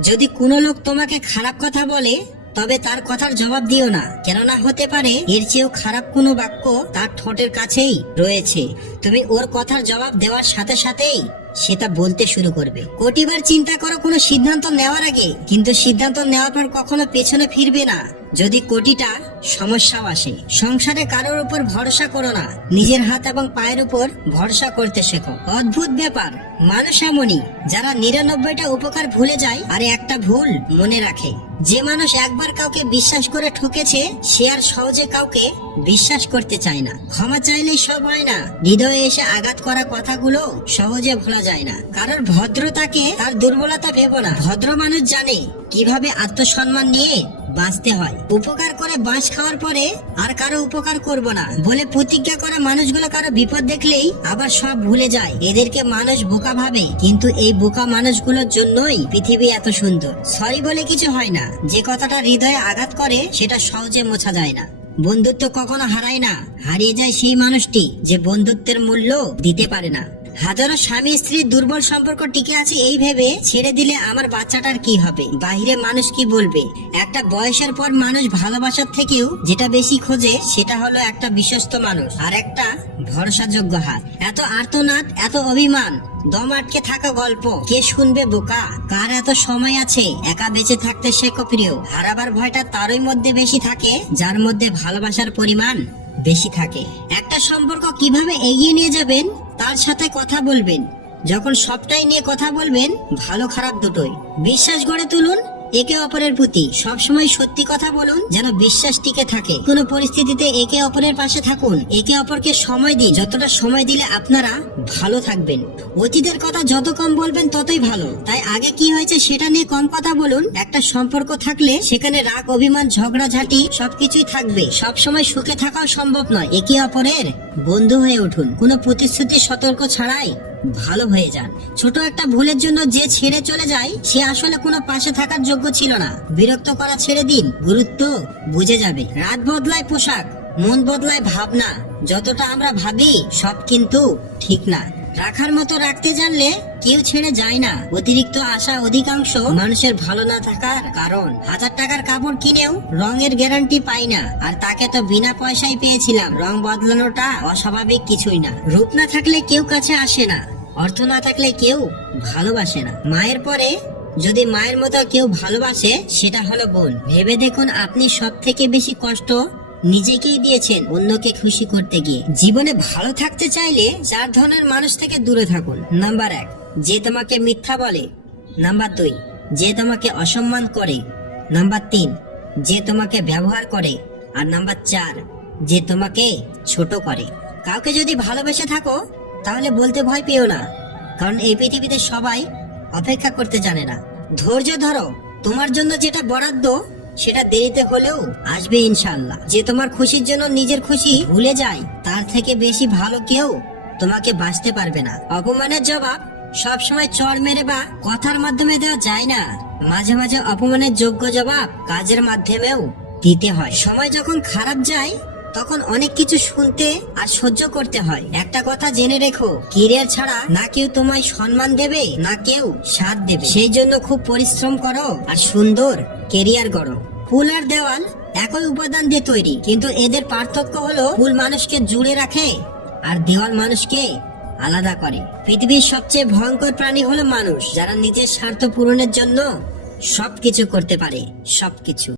যদি কোনো লোক তোমাকে খারাপ কথা বলে, তবে তার কথার জবাব দিও না। কেননা হতে পারে এর চেয়েও খারাপ কোনো বাক্য তার ঠোঁটের কাছেই রয়েছে। তুমি ওর কথার জবাব দেওয়ার সাথে সাথেই সেটা বলতে শুরু করবে। কোটিবার চিন্তা করো, কোনো সিদ্ধান্ত নেওয়ার আগে। কিন্তু সিদ্ধান্ত নেওয়ার পর কখনো পেছনে ফিরবে না। যদি কোটিটা সমস্যাও আসে, সংসারে কারোর উপর ভরসা করো না। নিজের হাত এবং পায়ের উপর ভরসা করতে শেখো। অদ্ভুত ব্যাপার। মানুষ এমনই, যারা নিরানব্বইটা উপকার ভুলে যায় আর একটা ভুল মনে রাখে। যে মানুষ একবার কাউকে বিশ্বাস করে ঠকেছে, সে আর সহজে কাউকে বিশ্বাস করতে চায় না। ক্ষমা চাইলেই সব হয় না। হৃদয়ে এসে আঘাত করা কথাগুলো সহজে ভোলা যায় না। কারোর ভদ্রতাকে তার দুর্বলতা ভেবো না। ভদ্র মানুষ জানে কীভাবে আত্মসম্মান নিয়ে বাঁচতে হয়। উপকার করে বাঁশ খাওয়ার পরে আর কারও উপকার করব না বলে প্রতিজ্ঞা করা মানুষগুলো কারও বিপদ দেখলেই আবার সব ভুলে যায়। এদেরকে মানুষ বোকা ভাবে, কিন্তু এই বোকা মানুষগুলোর জন্যই পৃথিবী এত সুন্দর। সরি বলে কিছু হয় না। যে কথাটা হৃদয়ে আঘাত করে, সেটা সহজে মোছা যায় না। বন্ধুত্ব কখনো হারায় না। হারিয়ে যায় সেই মানুষটি যে বন্ধুত্বের মূল্য দিতে পারে না। হাজারো স্বামী স্ত্রীর দুর্বল সম্পর্ক টিকে আছে, এই ভেবে ছেড়ে দিলে আমার বাচ্চাটার কি হবে? বাহিরে মানুষ কি বলবে? একটা বয়সের পর মানুষ ভালোবাসার থেকেও যেটা বেশি খোঁজে, সেটা হলো একটা বিশ্বস্ত মানুষ আর একটা ভরসাযোগ্য হাত। এত আর্তনাদ, এত অভিমান, দম আটকে থাকা গল্প। কে শুনবে বোকা? কার এত সময় আছে? একা বেঁচে থাকতে শেখো প্রিয়? হারাবার ভয়টা তারই মধ্যে বেশি থাকে, যার মধ্যে ভালোবাসার পরিমাণ বেশি থাকে। একটা সম্পর্ক কীভাবে এগিয়ে নিয়ে যাবেন? তার সাথে কথা বলবেন। যখন সবটাই নিয়ে কথা বলবেন, ভালো খারাপ দুটোই। বিশ্বাস গড়ে তুলুন একে অপরের প্রতি সবসময় সত্যি কথা বলুন, যেন বিশ্বাস টিকে থাকে। কোনো পরিস্থিতিতে একে অপরের পাশে থাকুন। একে অপরকে সময় দিন। যতটা সময় দিলে আপনারা ভালো থাকবেন। অতীতের কথা যত কম বলবেন, ততই ভালো। তাই আগে কি হয়েছে সেটা নিয়ে কম কথা বলুন। একটা সম্পর্ক থাকলে সেখানে রাগ, অভিমান ঝগড়াঝাটি সবকিছুই থাকবে। সবসময় সুখে থাকাও সম্ভব নয়। একে অপরের বন্ধু হয়ে উঠুন। কোনো প্রতিশ্রুতি, সতর্ক ছাড়াই ভালো হয়ে যান। ছোট একটা ভুলের জন্য যে ছেড়ে চলে যায়, সে আসলে কোনো পাশে থাকার যোগ্য ছিল না। বিরক্ত করা ছেড়ে দিন, গুরুত্ব বুঝে যাবে। রাত বদলায় পোশাক, মন বদলায় ভাবনা। যতটা আমরা ভাবি, সব কিন্তু ঠিক না। রাখার মতো রাখতে জানলে কেউ ছেড়ে যায় না। অতিরিক্ত আশা অধিকাংশ মানুষের ভালো না থাকার কারণ। হাজার টাকার কাপড় কিনেও রঙের গ্যারান্টি পাই না। আর তাকে তো বিনা পয়সায় পেয়েছিলাম। রং বদলানোটা অস্বাভাবিক কিছুই না। রূপ না থাকলে কেউ কাছে আসে না। অর্থ না থাকলে কেউ ভালোবাসে না। মায়ের পরে যদি মায়ের মতো কেউ ভালোবাসে, সেটা হলো বোন। ভেবে দেখুন আপনি সব থেকে বেশি কষ্ট নিজেকেই দিয়েছেন অন্যকে খুশি করতে গিয়ে। জীবনে ভালো থাকতে চাইলে চার ধরনের মানুষ থেকে দূরে থাকুন। নাম্বার এক, যে তোমাকে মিথ্যা বলে। নাম্বার দুই, যে তোমাকে অসম্মান করে। নাম্বার তিন, যে তোমাকে ব্যবহার করে। আর নাম্বার চার, যে তোমাকে ছোট করে। কাউকে যদি ভালোবেসে থাকো তাহলে বলতে ভয় পেও না। কারণ এই পৃথিবীতে সবাই অপেক্ষা করতে জানে না। ধৈর্য ধরো, তোমার জন্য যেটা বরাদ্দ, সেটা দেরিতে হলেও আসবে ইনশাল্লাহ যে তোমার খুশির জন্য নিজের খুশি ভুলে যায়, তার থেকে বেশি ভালো কেউ তোমাকে বাঁচতে পারবে না। অপমানের জবাব সবসময় চড় মেরে বা কথার মাধ্যমে দেওয়া যায় না। মাঝে মাঝে অপমানের যোগ্য জবাব কাজের মাধ্যমেও দিতে হয়। সময় যখন খারাপ যায় তখন অনেক কিছু শুনতে আর সহ্য করতে হয়। একটা কথা জেনে রেখো কেরিয়ার ছাড়া না কেউ তোমায় সম্মান দেবে, না কেউ সাথ দেবে। সেই জন্য খুব পরিশ্রম করো আর সুন্দর কেরিয়ার গড়ো। ফুল আর দেওয়াল একই উপাদান দিয়ে তৈরি, কিন্তু এদের পার্থক্য হলো ফুল মানুষকে জুড়ে রাখে আর দেওয়াল মানুষকে আলাদা করে। পৃথিবীর সবচেয়ে ভয়ঙ্কর প্রাণী হলো মানুষ, যারা নিজের স্বার্থ পূরণের জন্য সবকিছু করতে পারে, সবকিছু।